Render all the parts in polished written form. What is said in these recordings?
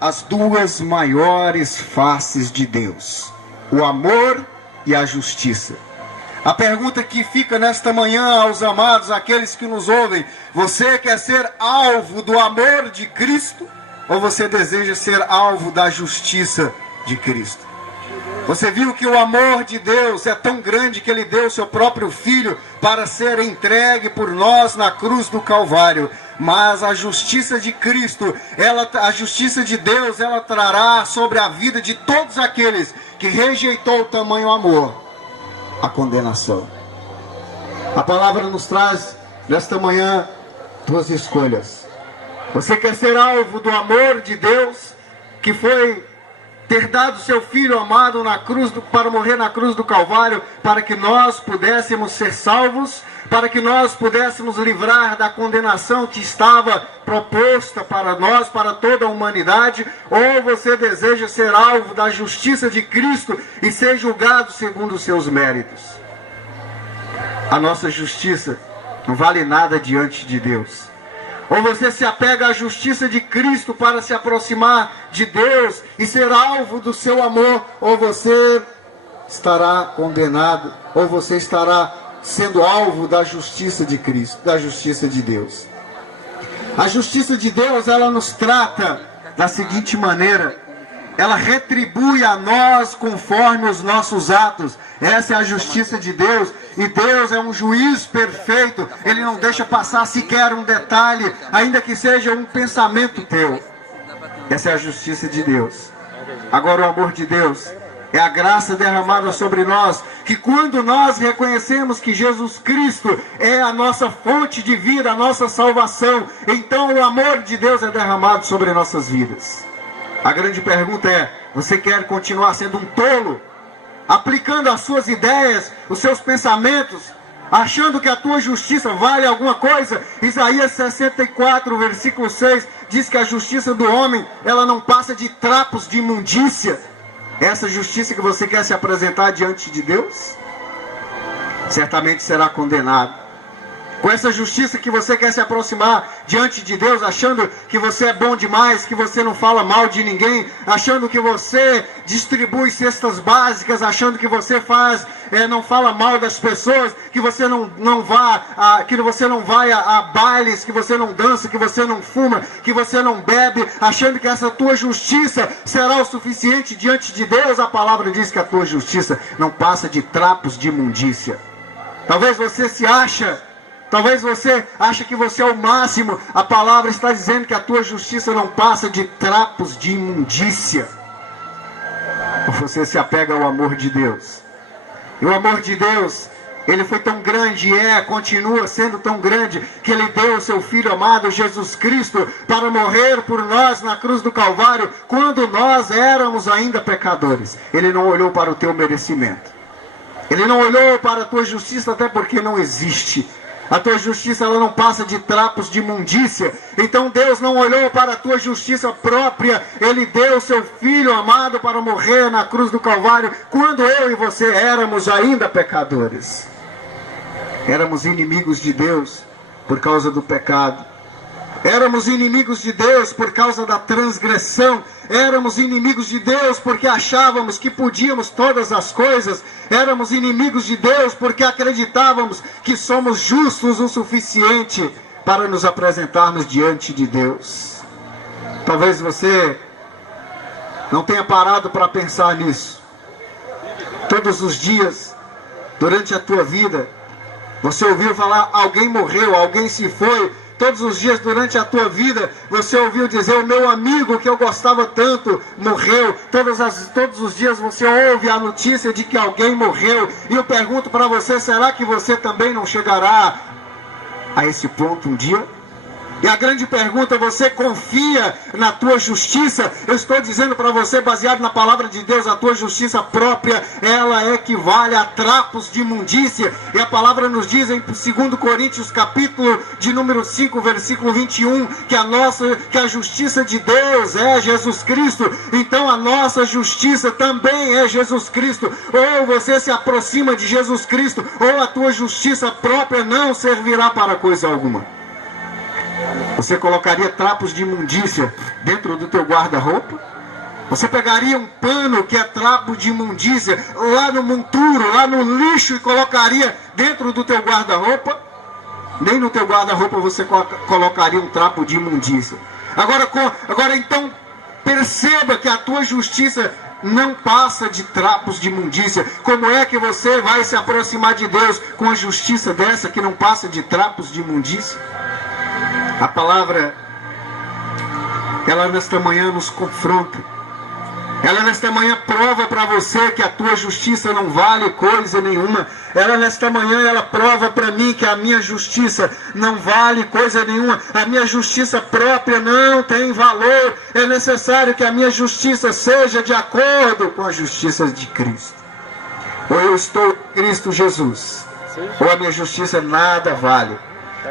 as duas maiores faces de Deus: o amor e a justiça. A pergunta que fica nesta manhã aos amados, aqueles que nos ouvem: você quer ser alvo do amor de Cristo ou você deseja ser alvo da justiça de Cristo? Você viu que o amor de Deus é tão grande que Ele deu o seu próprio Filho para ser entregue por nós na cruz do Calvário. Mas a justiça de Cristo, a justiça de Deus, ela trará sobre a vida de todos aqueles que rejeitou o tamanho amor a condenação. A palavra nos traz nesta manhã duas escolhas. Você quer ser alvo do amor de Deus, que foi ter dado seu Filho amado na cruz para morrer na cruz do Calvário, para que nós pudéssemos ser salvos, para que nós pudéssemos livrar da condenação que estava proposta para nós, para toda a humanidade? Ou você deseja ser alvo da justiça de Cristo e ser julgado segundo os seus méritos? A nossa justiça não vale nada diante de Deus. Ou você se apega à justiça de Cristo para se aproximar de Deus e ser alvo do seu amor, ou você estará condenado, ou você estará sendo alvo da justiça de Cristo, da justiça de Deus. A justiça de Deus, ela nos trata da seguinte maneira: ela retribui a nós conforme os nossos atos. Essa é a justiça de Deus. E Deus é um juiz perfeito. Ele não deixa passar sequer um detalhe, ainda que seja um pensamento teu. Essa é a justiça de Deus. Agora, o amor de Deus é a graça derramada sobre nós, que quando nós reconhecemos que Jesus Cristo é a nossa fonte de vida, a nossa salvação, então o amor de Deus é derramado sobre nossas vidas. A grande pergunta é: você quer continuar sendo um tolo, aplicando as suas ideias, os seus pensamentos, achando que a tua justiça vale alguma coisa? Isaías 64, versículo 6, diz que a justiça do homem, ela não passa de trapos de imundícia. Essa justiça que você quer se apresentar diante de Deus, certamente será condenado. Com essa justiça que você quer se aproximar diante de Deus, achando que você é bom demais, que você não fala mal de ninguém, achando que você distribui cestas básicas, achando que você não fala mal das pessoas, que você não vai a bailes, que você não dança, que você não fuma, que você não bebe, achando que essa tua justiça será o suficiente diante de Deus. A palavra diz que a tua justiça não passa de trapos de imundícia. Talvez você ache que você é o máximo. A palavra está dizendo que a tua justiça não passa de trapos de imundícia. Você se apega ao amor de Deus. E o amor de Deus, ele foi tão grande continua sendo tão grande, que ele deu o seu Filho amado, Jesus Cristo, para morrer por nós na cruz do Calvário, quando nós éramos ainda pecadores. Ele não olhou para o teu merecimento. Ele não olhou para a tua justiça, até porque não existe. A tua justiça, ela não passa de trapos de imundícia. Então Deus não olhou para a tua justiça própria. Ele deu o seu Filho amado para morrer na cruz do Calvário, quando eu e você éramos ainda pecadores. Éramos inimigos de Deus por causa do pecado. Éramos inimigos de Deus por causa da transgressão. Éramos inimigos de Deus porque achávamos que podíamos todas as coisas. Éramos inimigos de Deus porque acreditávamos que somos justos o suficiente para nos apresentarmos diante de Deus. Talvez você não tenha parado para pensar nisso. Todos os dias, durante a tua vida, você ouviu falar: alguém morreu, alguém se foi. Todos os dias durante a tua vida, você ouviu dizer: o meu amigo que eu gostava tanto morreu. Todos os dias você ouve a notícia de que alguém morreu. E eu pergunto para você: será que você também não chegará a esse ponto um dia? E a grande pergunta: você confia na tua justiça? Eu estou dizendo para você, baseado na palavra de Deus, a tua justiça própria, ela equivale a trapos de imundícia. E a palavra nos diz em 2 Coríntios, capítulo de número 5, versículo 21, que a justiça de Deus é Jesus Cristo. Então a nossa justiça também é Jesus Cristo. Ou você se aproxima de Jesus Cristo, ou a tua justiça própria não servirá para coisa alguma. Você colocaria trapos de imundícia dentro do teu guarda-roupa? Você pegaria um pano que é trapo de imundícia lá no monturo, lá no lixo, e colocaria dentro do teu guarda-roupa? Nem no teu guarda-roupa você colocaria um trapo de imundícia. Agora então, perceba que a tua justiça não passa de trapos de imundícia. Como é que você vai se aproximar de Deus com a justiça dessa que não passa de trapos de imundícia? A palavra, ela nesta manhã nos confronta. Ela nesta manhã prova para você que a tua justiça não vale coisa nenhuma. Ela nesta manhã, ela prova para mim que a minha justiça não vale coisa nenhuma. A minha justiça própria não tem valor. É necessário que a minha justiça seja de acordo com a justiça de Cristo. Ou eu estou em Cristo Jesus, ou a minha justiça nada vale.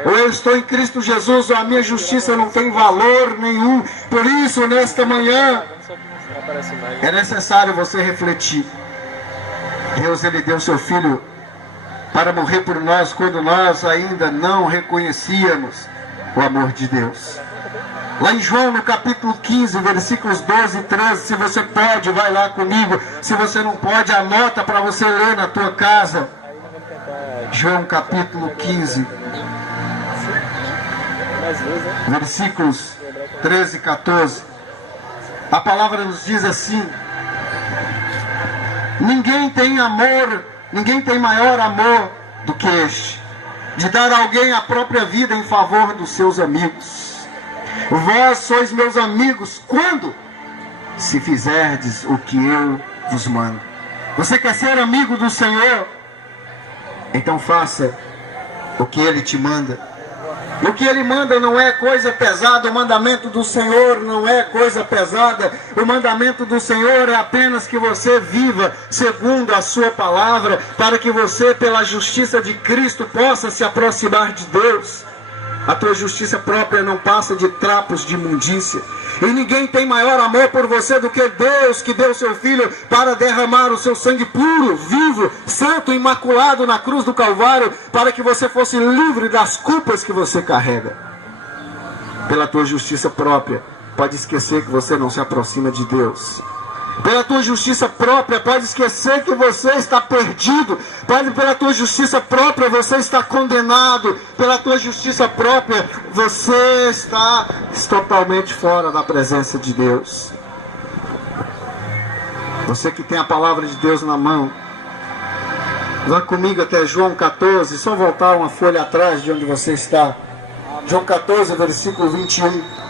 Ou eu estou em Cristo Jesus, ou a minha justiça não tem valor nenhum. Por isso, nesta manhã, é necessário você refletir. Deus, Ele deu seu Filho para morrer por nós quando nós ainda não reconhecíamos o amor de Deus. Lá em João, no capítulo 15, versículos 12 e 13, se você pode, vai lá comigo. Se você não pode, anota para você ler na tua casa. João, capítulo 15, versículos 13 e 14. A palavra nos diz assim: ninguém tem maior amor do que este, de dar a alguém a própria vida em favor dos seus amigos. Vós sois meus amigos quando? Se fizerdes o que eu vos mando. Você quer ser amigo do Senhor? Então faça o que Ele te manda. O que Ele manda não é coisa pesada. O mandamento do Senhor não é coisa pesada. O mandamento do Senhor é apenas que você viva segundo a sua palavra, para que você, pela justiça de Cristo, possa se aproximar de Deus. A tua justiça própria não passa de trapos de imundícia. E ninguém tem maior amor por você do que Deus, que deu seu Filho para derramar o seu sangue puro, vivo, santo, imaculado na cruz do Calvário, para que você fosse livre das culpas que você carrega. Pela tua justiça própria, pode esquecer que você não se aproxima de Deus. Pela tua justiça própria, pode esquecer que você está perdido. Pela tua justiça própria, você está condenado. Pela tua justiça própria, você está totalmente fora da presença de Deus. Você que tem a palavra de Deus na mão, vá comigo até João 14, só voltar uma folha atrás de onde você está. João 14, versículo 21.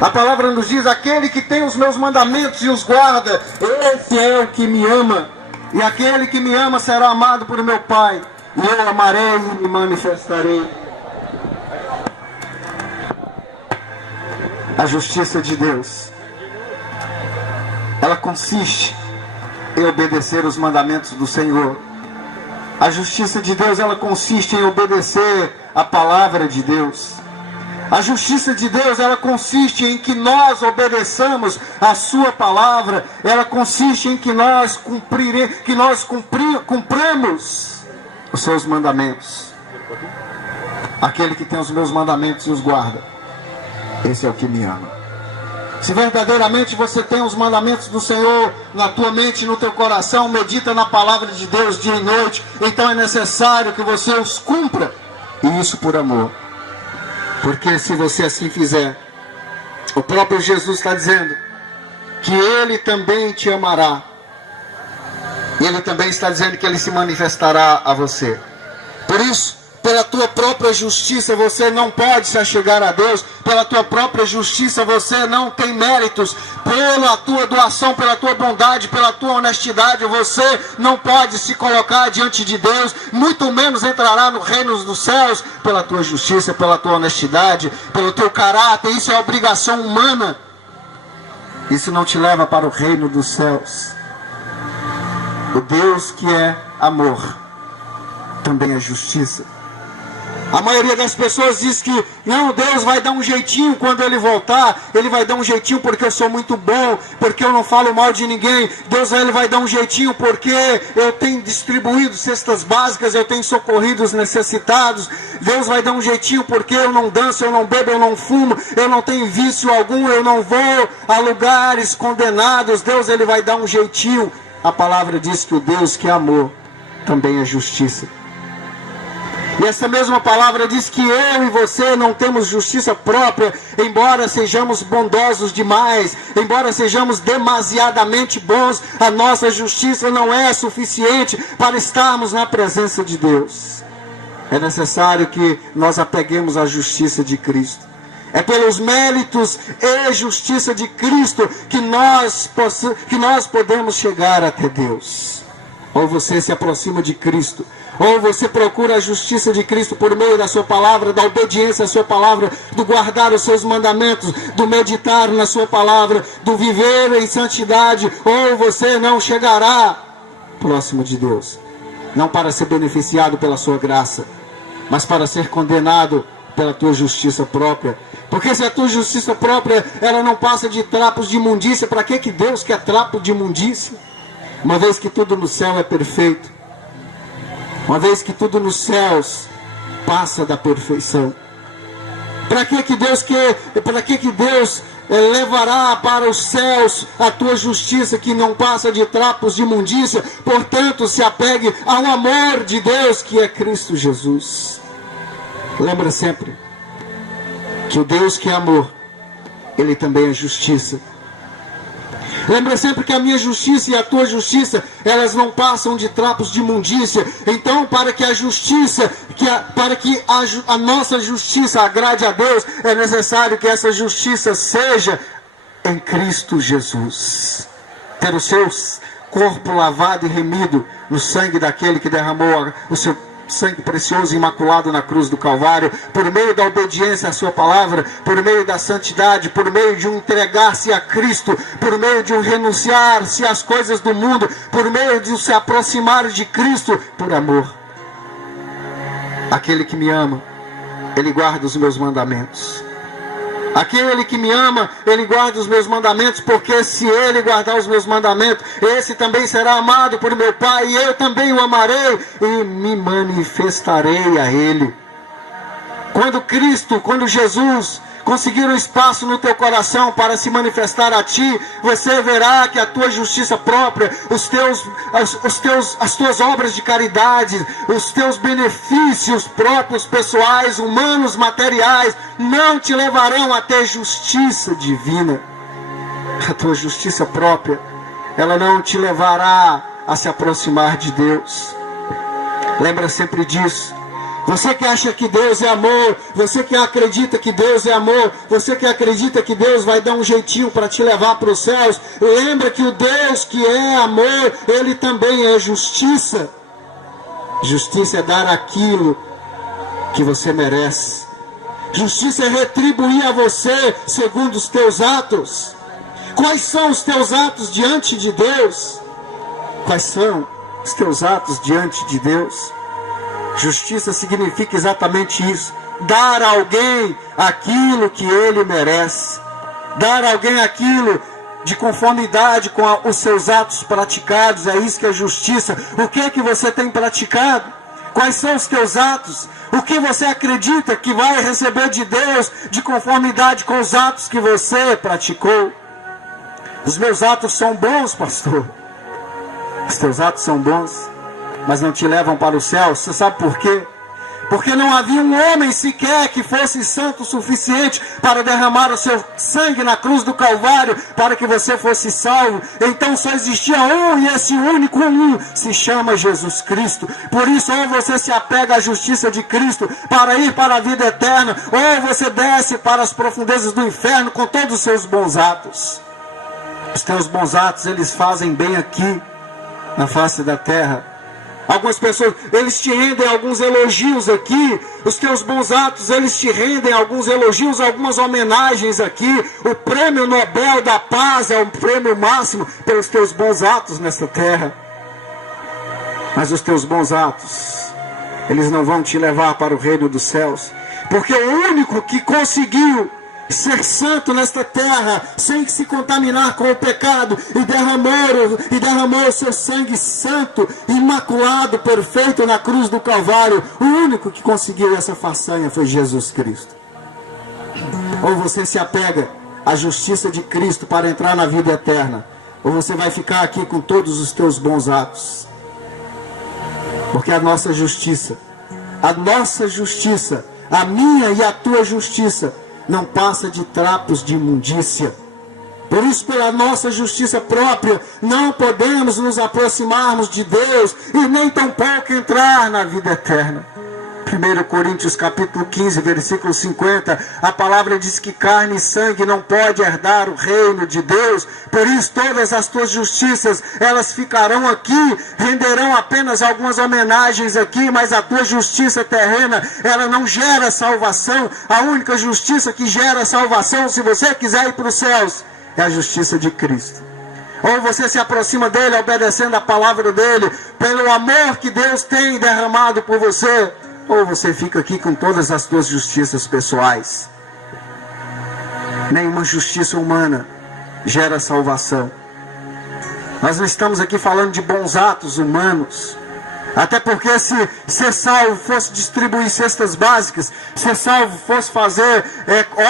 A palavra nos diz: aquele que tem os meus mandamentos e os guarda, esse é o que me ama. E aquele que me ama será amado por meu Pai. E eu amarei e me manifestarei. A justiça de Deus, ela consiste em obedecer os mandamentos do Senhor. A justiça de Deus, ela consiste em obedecer a palavra de Deus. A justiça de Deus, ela consiste em que nós obedeçamos a sua palavra. Ela consiste em que nós cumpramos os seus mandamentos. Aquele que tem os meus mandamentos e os guarda, esse é o que me ama. Se verdadeiramente você tem os mandamentos do Senhor na tua mente e no teu coração, medita na palavra de Deus dia e noite, então é necessário que você os cumpra. E isso por amor. Porque se você assim fizer, o próprio Jesus está dizendo que Ele também te amará. E Ele também está dizendo que Ele se manifestará a você. Por isso, pela tua própria justiça você não pode se achegar a Deus. Pela tua própria justiça você não tem méritos. Pela tua doação, pela tua bondade, pela tua honestidade, você não pode se colocar diante de Deus. Muito menos entrará no reino dos céus. Pela tua justiça, pela tua honestidade, pelo teu caráter. Isso é obrigação humana. Isso não te leva para o reino dos céus. O Deus que é amor também é justiça. A maioria das pessoas diz que não, Deus vai dar um jeitinho quando Ele voltar. Ele vai dar um jeitinho porque eu sou muito bom, porque eu não falo mal de ninguém. Deus Ele vai dar um jeitinho porque eu tenho distribuído cestas básicas, eu tenho socorrido os necessitados. Deus vai dar um jeitinho porque eu não danço, eu não bebo, eu não fumo, eu não tenho vício algum, eu não vou a lugares condenados. Deus Ele vai dar um jeitinho. A palavra diz que o Deus que é amor também é justiça. E essa mesma palavra diz que eu e você não temos justiça própria, embora sejamos bondosos demais, embora sejamos demasiadamente bons, a nossa justiça não é suficiente para estarmos na presença de Deus. É necessário que nós apeguemos à justiça de Cristo. É pelos méritos e justiça de Cristo que nós podemos chegar até Deus. Ou você se aproxima de Cristo, ou você procura a justiça de Cristo por meio da sua palavra, da obediência à sua palavra, do guardar os seus mandamentos, do meditar na sua palavra, do viver em santidade, ou você não chegará próximo de Deus. Não para ser beneficiado pela sua graça, mas para ser condenado pela tua justiça própria. Porque se a tua justiça própria, ela não passa de trapos de imundícia, para que Deus quer trapo de imundícia? Uma vez que tudo no céu é perfeito, uma vez que tudo nos céus passa da perfeição, para que Deus levará para os céus a tua justiça que não passa de trapos de imundícia? Portanto, se apegue ao amor de Deus que é Cristo Jesus. Lembra sempre que o Deus que é amor, Ele também é justiça. Lembra sempre que a minha justiça e a tua justiça, elas não passam de trapos de imundícia. Então, para que a justiça, a nossa justiça agrade a Deus, é necessário que essa justiça seja em Cristo Jesus. Ter o seu corpo lavado e remido no sangue daquele que derramou o seu sangue precioso e imaculado na cruz do Calvário, por meio da obediência à sua palavra, por meio da santidade, por meio de um entregar-se a Cristo, por meio de um renunciar-se às coisas do mundo, por meio de se aproximar de Cristo por amor. Aquele que me ama, Ele guarda os meus mandamentos. Aquele que me ama, Ele guarda os meus mandamentos, porque se Ele guardar os meus mandamentos, esse também será amado por meu Pai, e eu também o amarei, e me manifestarei a Ele. Quando Jesus conseguir um espaço no teu coração para se manifestar a ti, você verá que a tua justiça própria, as tuas obras de caridade, os teus benefícios próprios, pessoais, humanos, materiais, não te levarão a ter justiça divina. A tua justiça própria, ela não te levará a se aproximar de Deus. Lembra sempre disso. Você que acha que Deus é amor, você que acredita que Deus é amor, você que acredita que Deus vai dar um jeitinho para te levar para os céus, lembra que o Deus que é amor, Ele também é justiça. Justiça é dar aquilo que você merece. Justiça é retribuir a você segundo os teus atos. Quais são os teus atos diante de Deus? Quais são os teus atos diante de Deus? Justiça significa exatamente isso. Dar a alguém aquilo que ele merece. Dar a alguém aquilo de conformidade com os seus atos praticados. É isso que é justiça. O que é que você tem praticado? Quais são os teus atos? O que você acredita que vai receber de Deus de conformidade com os atos que você praticou? Os meus atos são bons, pastor. Os teus atos são bons, mas não te levam para o céu. Você sabe por quê? Porque não havia um homem sequer que fosse santo o suficiente para derramar o seu sangue na cruz do Calvário para que você fosse salvo. Então só existia um, e esse único um se chama Jesus Cristo. Por isso, ou você se apega à justiça de Cristo para ir para a vida eterna, ou você desce para as profundezas do inferno com todos os seus bons atos. Os teus bons atos, eles fazem bem aqui na face da terra. Algumas pessoas, eles te rendem alguns elogios aqui. Os teus bons atos, eles te rendem alguns elogios, algumas homenagens aqui. O prêmio Nobel da Paz é o prêmio máximo pelos teus bons atos nessa terra. Mas os teus bons atos, eles não vão te levar para o reino dos céus. Porque o único que conseguiu ser santo nesta terra, sem se contaminar com o pecado, e derramou o seu sangue santo, imaculado, perfeito na cruz do Calvário, o único que conseguiu essa façanha foi Jesus Cristo. Ou você se apega à justiça de Cristo para entrar na vida eterna, ou você vai ficar aqui com todos os teus bons atos. Porque a nossa justiça, a minha e a tua justiça, não passa de trapos de imundícia. Por isso, pela nossa justiça própria, não podemos nos aproximarmos de Deus e nem tampouco entrar na vida eterna. 1 Coríntios capítulo 15, versículo 50, a palavra diz que carne e sangue não pode herdar o reino de Deus. Por isso todas as tuas justiças, elas ficarão aqui, renderão apenas algumas homenagens aqui, mas a tua justiça terrena, ela não gera salvação. A única justiça que gera salvação, se você quiser ir para os céus, é a justiça de Cristo. Ou você se aproxima dele, obedecendo a palavra dele, pelo amor que Deus tem derramado por você, ou você fica aqui com todas as suas justiças pessoais. Nenhuma justiça humana gera salvação. Nós não estamos aqui falando de bons atos humanos. Até porque se ser salvo fosse distribuir cestas básicas, ser salvo fosse fazer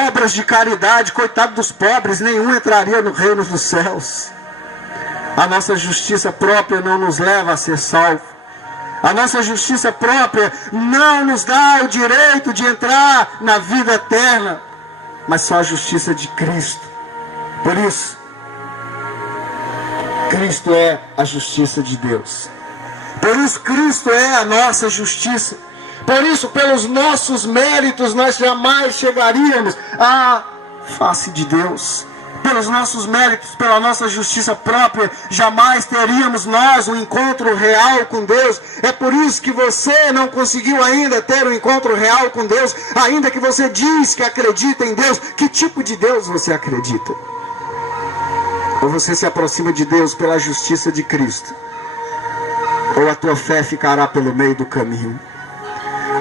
obras de caridade, coitado dos pobres, nenhum entraria no reino dos céus. A nossa justiça própria não nos leva a ser salvo. A nossa justiça própria não nos dá o direito de entrar na vida eterna, mas só a justiça de Cristo. Por isso, Cristo é a justiça de Deus. Por isso, Cristo é a nossa justiça. Por isso, pelos nossos méritos, nós jamais chegaríamos à face de Deus. Pelos nossos méritos, pela nossa justiça própria, jamais teríamos nós um encontro real com Deus. É por isso que você não conseguiu ainda ter um encontro real com Deus, ainda que você diz que acredita em Deus. Que tipo de Deus você acredita? Ou você se aproxima de Deus pela justiça de Cristo, ou a tua fé ficará pelo meio do caminho.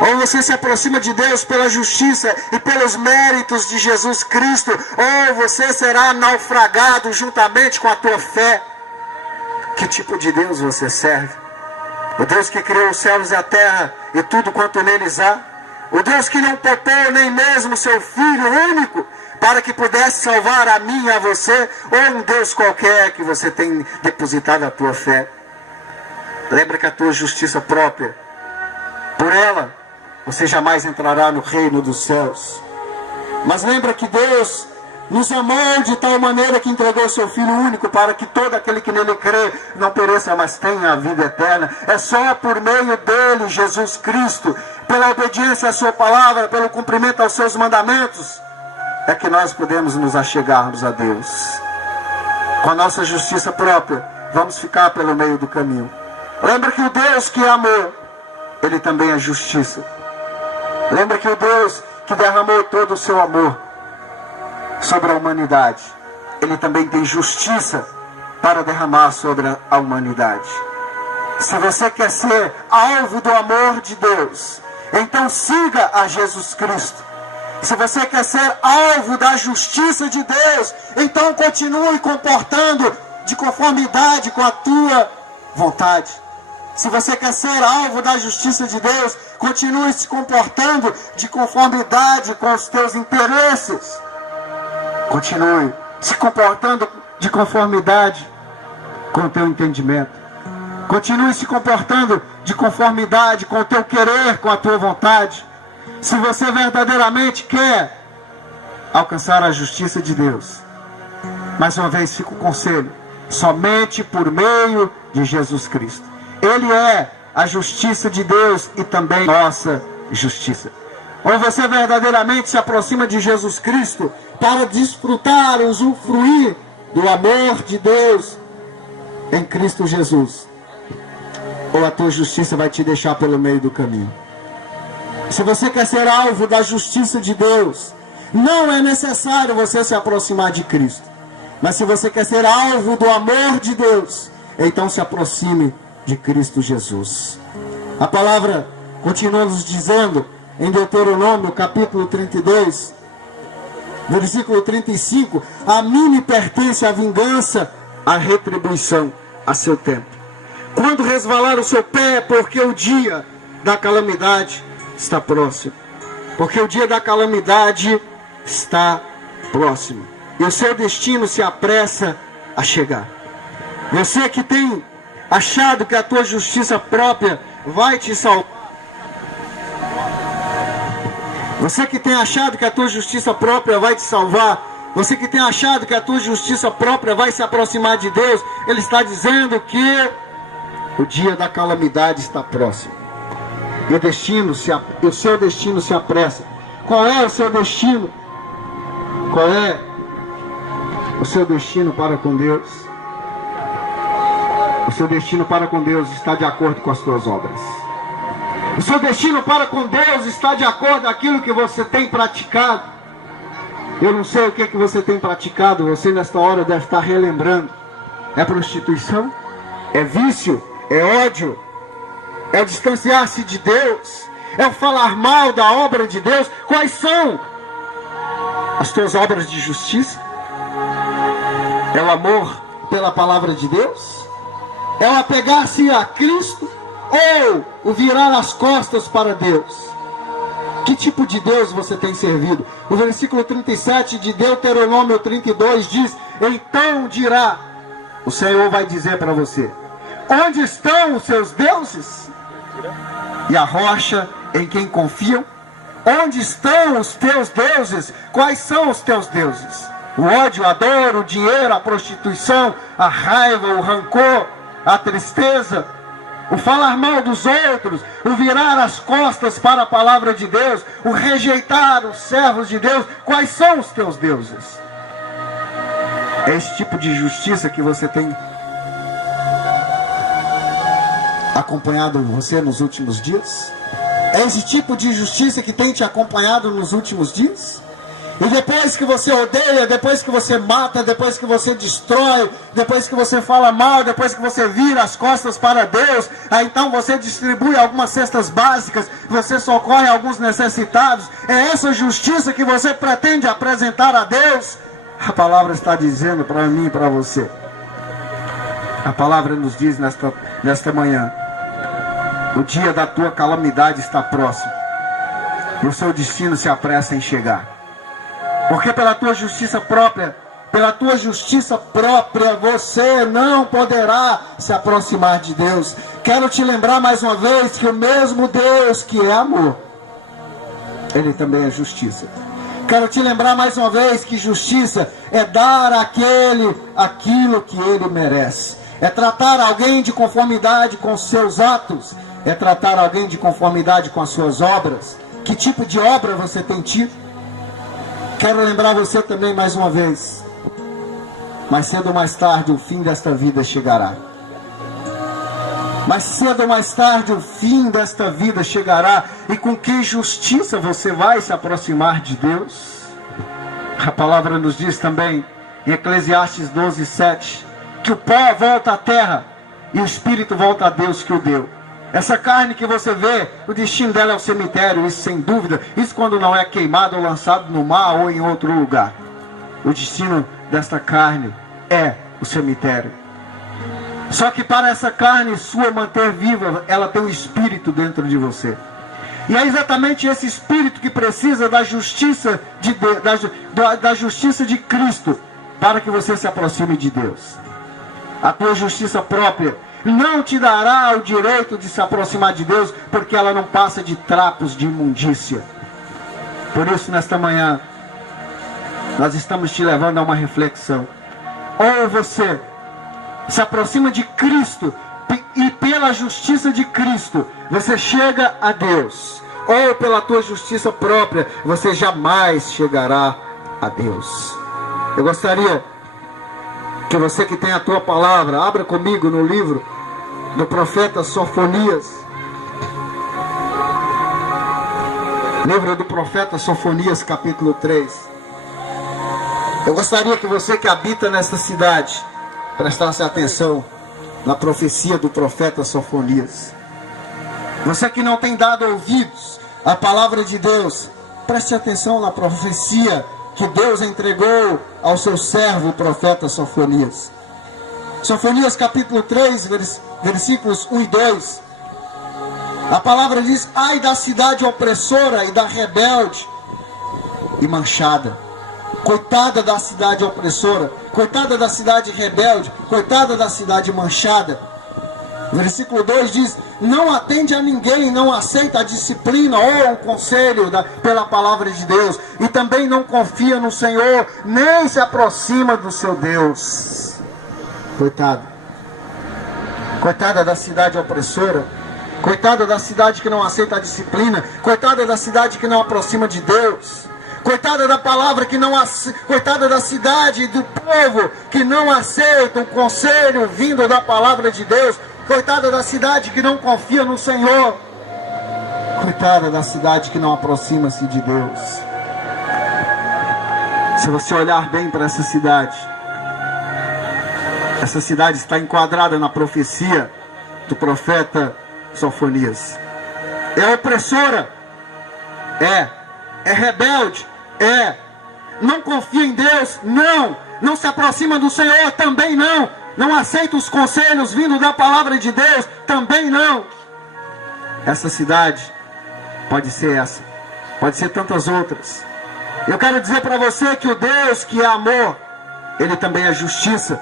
Ou você se aproxima de Deus pela justiça e pelos méritos de Jesus Cristo, ou você será naufragado juntamente com a tua fé. Que tipo de Deus você serve? O Deus que criou os céus e a terra e tudo quanto neles há? O Deus que não poupou nem mesmo seu Filho único para que pudesse salvar a mim e a você? Ou um Deus qualquer que você tem depositado a tua fé? Lembra que a tua justiça própria, por ela, você jamais entrará no reino dos céus. Mas lembra que Deus nos amou de tal maneira que entregou seu Filho único para que todo aquele que nele crê não pereça, mas tenha a vida eterna. É só por meio dele, Jesus Cristo, pela obediência à sua palavra, pelo cumprimento aos seus mandamentos, é que nós podemos nos achegarmos a Deus. Com a nossa justiça própria, vamos ficar pelo meio do caminho. Lembra que o Deus que é amor, ele também é justiça. Lembra que o Deus que derramou todo o seu amor sobre a humanidade, ele também tem justiça para derramar sobre a humanidade. Se você quer ser alvo do amor de Deus, então siga a Jesus Cristo. Se você quer ser alvo da justiça de Deus, então continue comportando de conformidade com a tua vontade. Se você quer ser alvo da justiça de Deus, continue se comportando de conformidade com os teus interesses. Continue se comportando de conformidade com o teu entendimento. Continue se comportando de conformidade com o teu querer, com a tua vontade. Se você verdadeiramente quer alcançar a justiça de Deus, mais uma vez fica o conselho, somente por meio de Jesus Cristo. Ele é a justiça de Deus e também nossa justiça. Ou você verdadeiramente se aproxima de Jesus Cristo para desfrutar, usufruir do amor de Deus em Cristo Jesus, ou a tua justiça vai te deixar pelo meio do caminho. Se você quer ser alvo da justiça de Deus, não é necessário você se aproximar de Cristo. Mas se você quer ser alvo do amor de Deus, então se aproxime de Cristo Jesus. A palavra continua nos dizendo em Deuteronômio capítulo 32, versículo 35, a mim me pertence a vingança, a retribuição a seu tempo. Quando resvalar o seu pé, porque o dia da calamidade está próximo. Porque o dia da calamidade está próximo. E o seu destino se apressa a chegar. Você que tem achado que a tua justiça própria vai te salvar. Você que tem achado que a tua justiça própria vai te salvar. Você que tem achado que a tua justiça própria vai se aproximar de Deus. Ele está dizendo que o dia da calamidade está próximo. E o seu destino se apressa. Qual é o seu destino? Qual é o seu destino para com Deus? O seu destino para com Deus está de acordo com as tuas obras. O seu destino para com Deus está de acordo com aquilo que você tem praticado. Eu não sei o que você tem praticado. Você nesta hora deve estar relembrando. É prostituição? É vício? É ódio? É distanciar-se de Deus? É falar mal da obra de Deus? Quais são as tuas obras de justiça? É o amor pela palavra de Deus? É o apegar-se a Cristo? Ou o virar as costas para Deus? Que tipo de Deus você tem servido? O versículo 37 de Deuteronômio 32 diz: então dirá, o Senhor vai dizer para você: onde estão os seus deuses? E a rocha em quem confiam? Onde estão os teus deuses? Quais são os teus deuses? O ódio, a dor, o dinheiro, a prostituição, a raiva, o rancor, a tristeza, o falar mal dos outros, o virar as costas para a palavra de Deus, o rejeitar os servos de Deus. Quais são os teus deuses? É esse tipo de justiça que você tem acompanhado você nos últimos dias? É esse tipo de justiça que tem te acompanhado nos últimos dias? E depois que você odeia, depois que você mata, depois que você destrói, depois que você fala mal, depois que você vira as costas para Deus, aí então você distribui algumas cestas básicas, você socorre alguns necessitados. É essa justiça que você pretende apresentar a Deus? A palavra está dizendo para mim e para você. A palavra nos diz nesta manhã: o dia da tua calamidade está próximo. E o seu destino se apressa em chegar. Porque pela tua justiça própria, você não poderá se aproximar de Deus. Quero te lembrar mais uma vez que o mesmo Deus que é amor, Ele também é justiça. Quero te lembrar mais uma vez que justiça é dar aquilo que ele merece. É tratar alguém de conformidade com os seus atos. É tratar alguém de conformidade com as suas obras. Que tipo de obra você tem tido? Quero lembrar você também mais uma vez: mais cedo ou mais tarde o fim desta vida chegará. Mais cedo ou mais tarde o fim desta vida chegará. E com que justiça você vai se aproximar de Deus? A palavra nos diz também em Eclesiastes 12:7 que o pó volta à terra e o espírito volta a Deus que o deu. Essa carne que você vê, o destino dela é o cemitério, isso sem dúvida. Isso quando não é queimado ou lançado no mar ou em outro lugar. O destino desta carne é o cemitério. Só que para essa carne sua manter viva, ela tem um espírito dentro de você. E é exatamente esse espírito que precisa da justiça de Deus, da justiça de Cristo, para que você se aproxime de Deus. A tua justiça própria não te dará o direito de se aproximar de Deus, porque ela não passa de trapos de imundícia. Por isso, nesta manhã, nós estamos te levando a uma reflexão. Ou você se aproxima de Cristo, e pela justiça de Cristo você chega a Deus, ou pela tua justiça própria você jamais chegará a Deus. Eu gostaria que você que tem a tua palavra, abra comigo no livro do profeta Sofonias. Livro do profeta Sofonias, capítulo 3. Eu gostaria que você que habita nesta cidade prestasse atenção na profecia do profeta Sofonias. Você que não tem dado ouvidos à palavra de Deus, preste atenção na profecia que Deus entregou ao seu servo, o profeta Sofonias. Sofonias capítulo 3, versículos 1 e 2. A palavra diz: ai da cidade opressora e da rebelde e manchada. Coitada da cidade opressora, coitada da cidade rebelde, coitada da cidade manchada. Versículo 2 diz: não atende a ninguém, não aceita a disciplina ou o conselho pela palavra de Deus, e também não confia no Senhor, nem se aproxima do seu Deus. Coitada. Coitada da cidade opressora, coitada da cidade que não aceita a disciplina, coitada da cidade que não aproxima de Deus, coitada da palavra que não aceita, coitada da cidade e do povo que não aceita o conselho vindo da palavra de Deus, coitada da cidade que não confia no Senhor, coitada da cidade que não aproxima-se de Deus. Se você olhar bem para essa cidade está enquadrada na profecia do profeta Sofonias. É opressora, é rebelde, não confia em Deus, não se aproxima do Senhor, também não aceita os conselhos vindo da palavra de Deus, também não. Essa cidade pode ser essa, pode ser tantas outras. Eu quero dizer para você que o Deus que é amor, Ele também é justiça.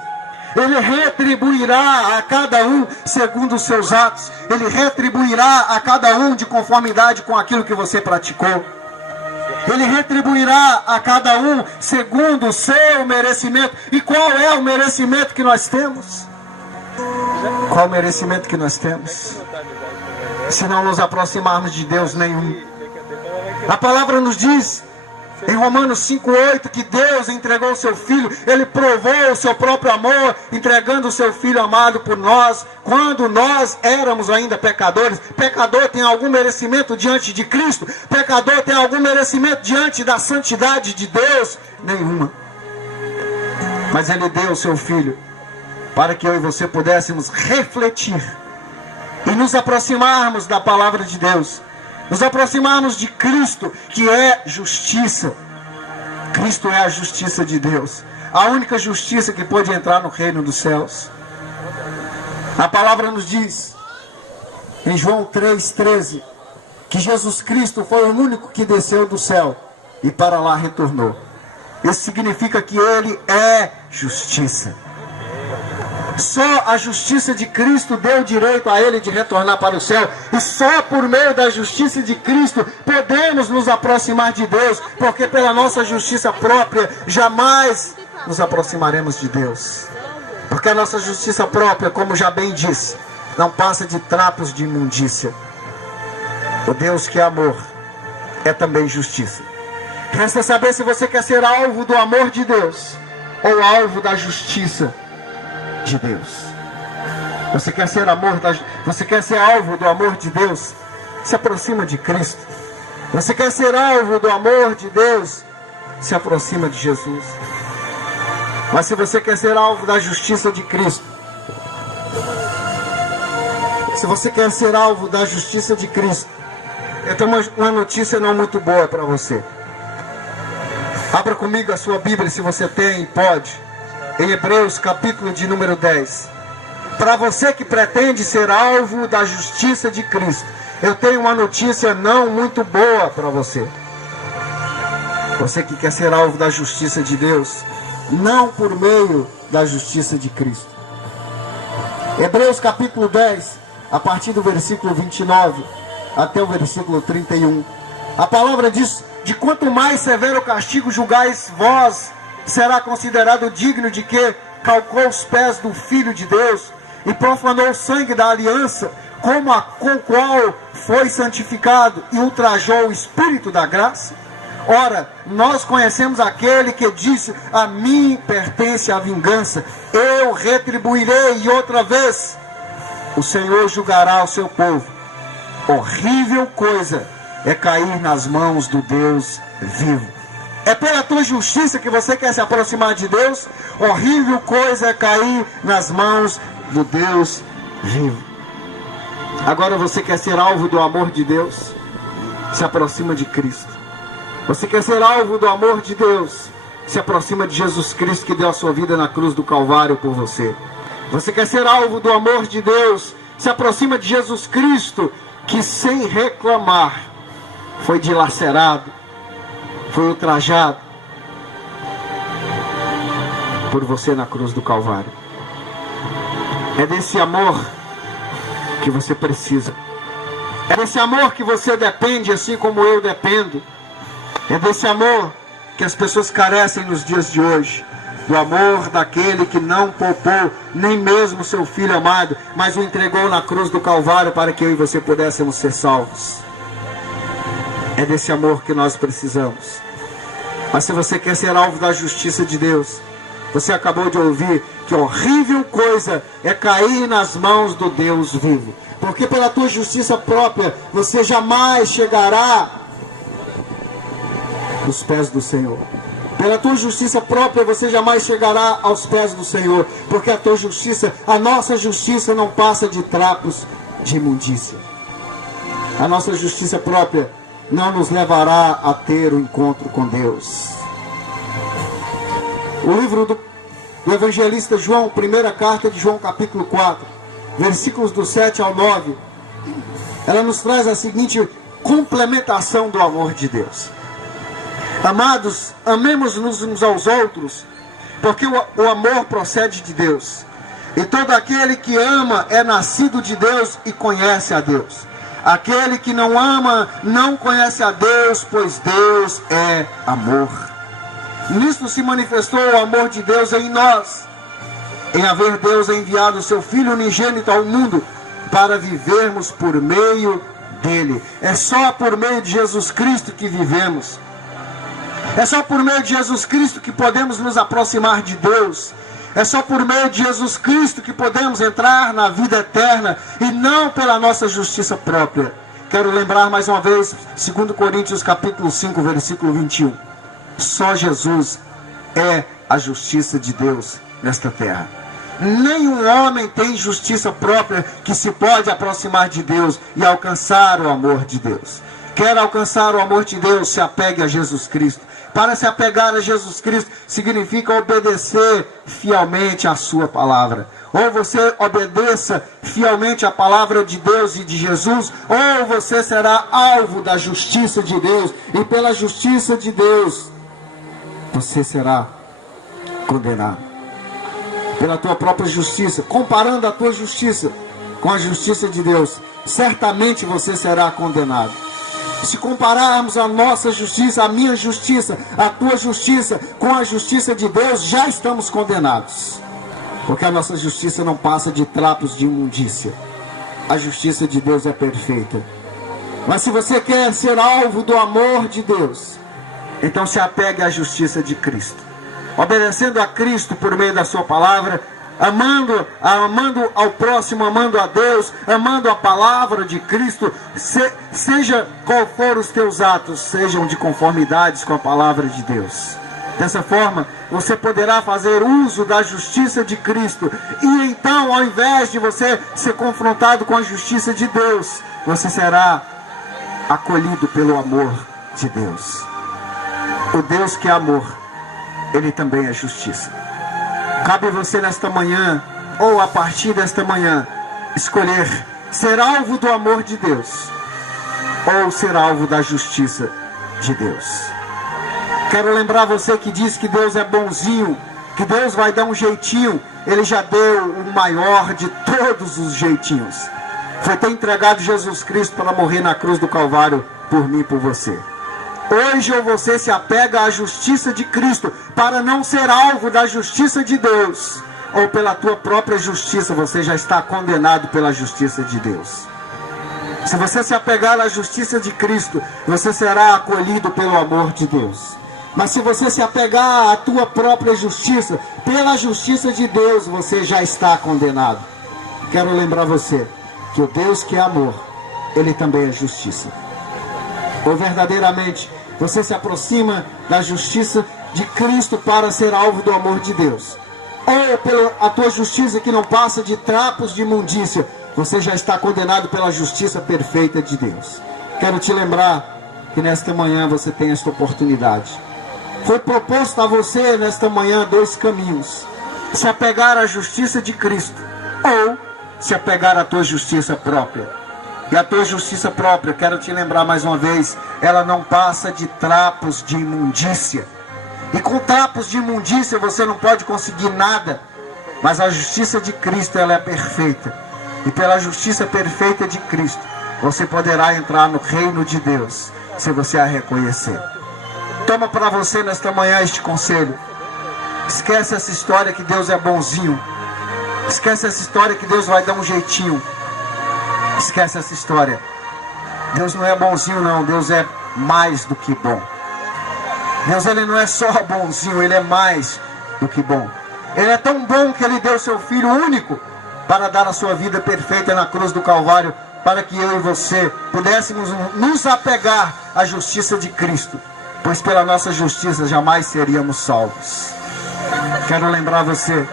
Ele retribuirá a cada um segundo os seus atos. Ele retribuirá a cada um de conformidade com aquilo que você praticou. Ele retribuirá a cada um segundo o seu merecimento. E qual é o merecimento que nós temos? Qual o merecimento que nós temos? Se não nos aproximarmos de Deus nenhum. A palavra nos diz em Romanos 5,8 que Deus entregou o seu Filho. Ele provou o seu próprio amor, entregando o seu Filho amado por nós, quando nós éramos ainda pecadores. Pecador tem algum merecimento diante de Cristo? Pecador tem algum merecimento diante da santidade de Deus? Nenhuma. Mas Ele deu o seu Filho para que eu e você pudéssemos refletir e nos aproximarmos da palavra de Deus, nos aproximarmos de Cristo, que é justiça. Cristo é a justiça de Deus, a única justiça que pode entrar no reino dos céus. A palavra nos diz em João 3,13 que Jesus Cristo foi o único que desceu do céu e para lá retornou. Isso significa que Ele é justiça. Só a justiça de Cristo deu direito a Ele de retornar para o céu. E só por meio da justiça de Cristo podemos nos aproximar de Deus, porque pela nossa justiça própria jamais nos aproximaremos de Deus. Porque a nossa justiça própria, como já bem disse, não passa de trapos de imundícia. O Deus que é amor é também justiça. Resta saber se você quer ser alvo do amor de Deus ou alvo da justiça de Deus. Você quer ser você quer ser alvo do amor de Deus? Se aproxima de Cristo. Você quer ser alvo do amor de Deus? Se aproxima de Jesus. Mas se você quer ser alvo da justiça de Cristo, se você quer ser alvo da justiça de Cristo, eu tenho uma notícia não muito boa para você. Abra comigo a sua Bíblia, se você tem, pode, em Hebreus capítulo de número 10. Para você que pretende ser alvo da justiça de Cristo, eu tenho uma notícia não muito boa para você. Você que quer ser alvo da justiça de Deus, não por meio da justiça de Cristo. Hebreus capítulo 10, a partir do versículo 29 até o versículo 31. A palavra diz: de quanto mais severo castigo julgais vós, será considerado digno de que calcou os pés do Filho de Deus e profanou o sangue da aliança, com o qual foi santificado, e ultrajou o Espírito da graça? Ora, nós conhecemos aquele que disse: a mim pertence a vingança, eu retribuirei. E outra vez o Senhor julgará o seu povo. Horrível coisa é cair nas mãos do Deus vivo. É pela tua justiça que você quer se aproximar de Deus? Horrível coisa é cair nas mãos do Deus vivo. Agora você quer ser alvo do amor de Deus? Se aproxima de Cristo. Você quer ser alvo do amor de Deus? Se aproxima de Jesus Cristo, que deu a sua vida na cruz do Calvário por você. Você quer ser alvo do amor de Deus? Se aproxima de Jesus Cristo, que sem reclamar foi dilacerado, foi ultrajado por você na cruz do Calvário. É desse amor que você precisa. É desse amor que você depende, assim como eu dependo. É desse amor que as pessoas carecem nos dias de hoje. Do amor daquele que não poupou nem mesmo seu filho amado, mas o entregou na cruz do Calvário para que eu e você pudéssemos ser salvos. É desse amor que nós precisamos. Mas se você quer ser alvo da justiça de Deus, você acabou de ouvir que horrível coisa é cair nas mãos do Deus vivo. Porque pela tua justiça própria, você jamais chegará aos pés do Senhor. Pela tua justiça própria, você jamais chegará aos pés do Senhor. Porque a tua justiça, a nossa justiça não passa de trapos de imundícia. A nossa justiça própria não nos levará a ter o encontro com Deus. O livro do evangelista João, primeira carta de João, capítulo 4, versículos do 7 ao 9, ela nos traz a seguinte complementação do amor de Deus. Amados, amemos-nos uns aos outros, porque o amor procede de Deus. E todo aquele que ama é nascido de Deus e conhece a Deus. Aquele que não ama não conhece a Deus, pois Deus é amor. Nisto se manifestou o amor de Deus em nós, em haver Deus enviado o seu Filho unigênito ao mundo, para vivermos por meio dele. É só por meio de Jesus Cristo que vivemos. É só por meio de Jesus Cristo que podemos nos aproximar de Deus. É só por meio de Jesus Cristo que podemos entrar na vida eterna, e não pela nossa justiça própria. Quero lembrar mais uma vez 2 Coríntios capítulo 5, versículo 21. Só Jesus é a justiça de Deus nesta terra. Nenhum homem tem justiça própria que se pode aproximar de Deus e alcançar o amor de Deus. Quer alcançar o amor de Deus, se apegue a Jesus Cristo. Para se apegar a Jesus Cristo significa obedecer fielmente a sua palavra. Ou você obedeça fielmente a palavra de Deus e de Jesus, ou você será alvo da justiça de Deus, e pela justiça de Deus você será condenado. Pela tua própria justiça, comparando a tua justiça com a justiça de Deus, certamente você será condenado. Se compararmos a nossa justiça, a minha justiça, a tua justiça com a justiça de Deus, já estamos condenados. Porque a nossa justiça não passa de trapos de imundícia. A justiça de Deus é perfeita. Mas se você quer ser alvo do amor de Deus, então se apegue à justiça de Cristo. Obedecendo a Cristo por meio da sua palavra, amando ao próximo, amando a Deus, amando a palavra de Cristo, seja qual for os teus atos, sejam de conformidades com a palavra de Deus. Dessa forma, você poderá fazer uso da justiça de Cristo, e então, ao invés de você ser confrontado com a justiça de Deus, você será acolhido pelo amor de Deus. O Deus que é amor, Ele também é justiça. Cabe a você nesta manhã, ou a partir desta manhã, escolher ser alvo do amor de Deus, ou ser alvo da justiça de Deus. Quero lembrar você que diz que Deus é bonzinho, que Deus vai dar um jeitinho. Ele já deu o maior de todos os jeitinhos. Foi ter entregado Jesus Cristo para morrer na cruz do Calvário por mim e por você. Hoje ou você se apega à justiça de Cristo para não ser alvo da justiça de Deus, ou pela tua própria justiça você já está condenado pela justiça de Deus. Se você se apegar à justiça de Cristo, você será acolhido pelo amor de Deus. Mas se você se apegar à tua própria justiça, pela justiça de Deus, você já está condenado. Quero lembrar você que o Deus que é amor, Ele também é justiça. Ou verdadeiramente você se aproxima da justiça de Cristo para ser alvo do amor de Deus, ou pela tua justiça que não passa de trapos de imundícia, você já está condenado pela justiça perfeita de Deus. Quero te lembrar que nesta manhã você tem esta oportunidade. Foi proposto a você nesta manhã 2 caminhos: se apegar à justiça de Cristo ou se apegar à tua justiça própria. E a tua justiça própria, quero te lembrar mais uma vez, ela não passa de trapos de imundícia. E com trapos de imundícia você não pode conseguir nada. Mas a justiça de Cristo, ela é perfeita. E pela justiça perfeita de Cristo, você poderá entrar no reino de Deus, se você a reconhecer. Toma para você nesta manhã este conselho. Esquece essa história que Deus é bonzinho. Esquece essa história que Deus vai dar um jeitinho. Esquece essa história. Deus não é bonzinho não, Deus é mais do que bom. Deus, ele não é só bonzinho, ele é mais do que bom. Ele é tão bom que ele deu seu Filho único para dar a sua vida perfeita na cruz do Calvário, para que eu e você pudéssemos nos apegar à justiça de Cristo, pois pela nossa justiça jamais seríamos salvos. Quero lembrar você,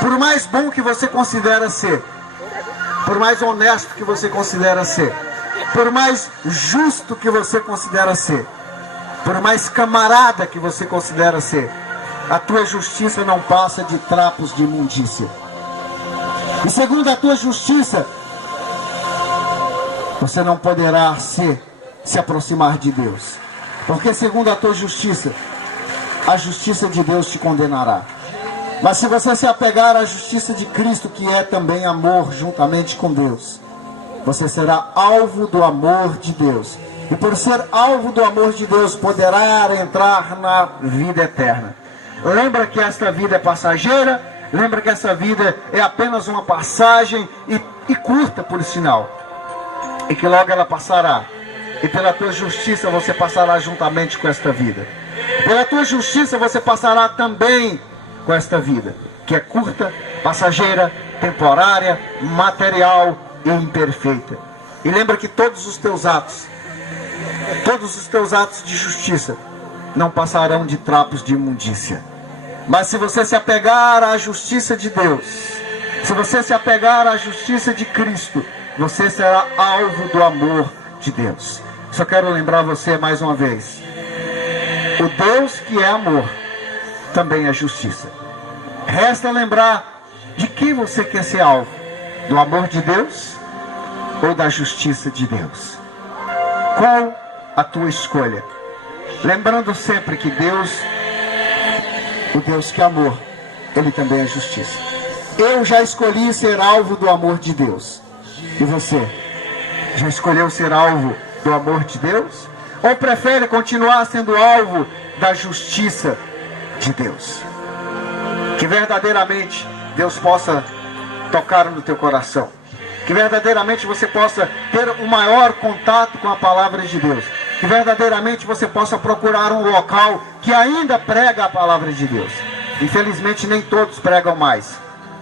por mais bom que você considera ser, por mais honesto que você considera ser, por mais justo que você considera ser, por mais camarada que você considera ser, a tua justiça não passa de trapos de imundícia. E segundo a tua justiça, você não poderá se aproximar de Deus. Porque segundo a tua justiça, a justiça de Deus te condenará. Mas se você se apegar à justiça de Cristo, que é também amor juntamente com Deus, você será alvo do amor de Deus. E por ser alvo do amor de Deus, poderá entrar na vida eterna. Lembra que esta vida é passageira? Lembra que essa vida é apenas uma passagem e curta, por sinal. E que logo ela passará. E pela tua justiça você passará juntamente com esta vida. Pela tua justiça você passará também com esta vida, que é curta, passageira, temporária, material e imperfeita. E lembra que todos os teus atos de justiça não passarão de trapos de imundícia. Mas se você se apegar à justiça de Deus, se você se apegar à justiça de Cristo, você será alvo do amor de Deus. Só quero lembrar você mais uma vez: o Deus que é amor também é justiça. Resta lembrar de que você quer ser alvo: do amor de Deus ou da justiça de Deus? Qual a tua escolha? Lembrando sempre que Deus, o Deus que é amor, ele também é justiça. Eu já escolhi ser alvo do amor de Deus. E você? Já escolheu ser alvo do amor de Deus? Ou prefere continuar sendo alvo da justiça de Deus? Que verdadeiramente Deus possa tocar no teu coração. Que verdadeiramente você possa ter um maior contato com a palavra de Deus. Que verdadeiramente você possa procurar um local que ainda prega a palavra de Deus. Infelizmente nem todos pregam mais.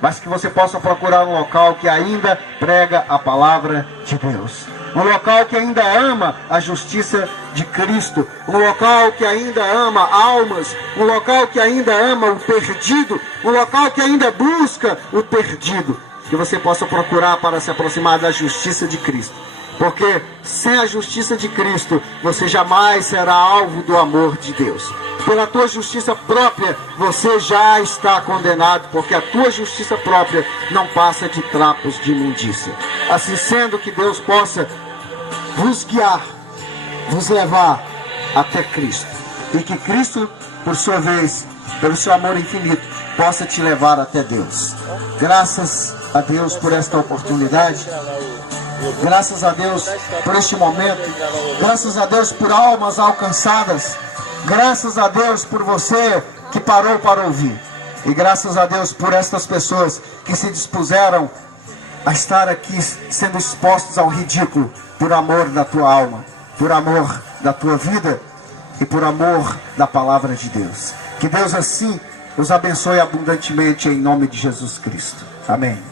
Mas que você possa procurar um local que ainda prega a palavra de Deus. Um local que ainda ama a justiça de Cristo. Um local que ainda ama almas. Um local que ainda ama o perdido. Um local que ainda busca o perdido. Que você possa procurar para se aproximar da justiça de Cristo. Porque sem a justiça de Cristo, você jamais será alvo do amor de Deus. Pela tua justiça própria, você já está condenado, porque a tua justiça própria não passa de trapos de imundícia. Assim sendo, que Deus possa vos guiar, vos levar até Cristo. E que Cristo, por sua vez, pelo seu amor infinito, possa te levar até Deus. Graças a Deus por esta oportunidade. Graças a Deus por este momento. Graças a Deus por almas alcançadas. Graças a Deus por você que parou para ouvir. E graças a Deus por estas pessoas que se dispuseram a estar aqui sendo expostos ao ridículo por amor da tua alma, por amor da tua vida e por amor da palavra de Deus. Que Deus assim os abençoe abundantemente em nome de Jesus Cristo. Amém.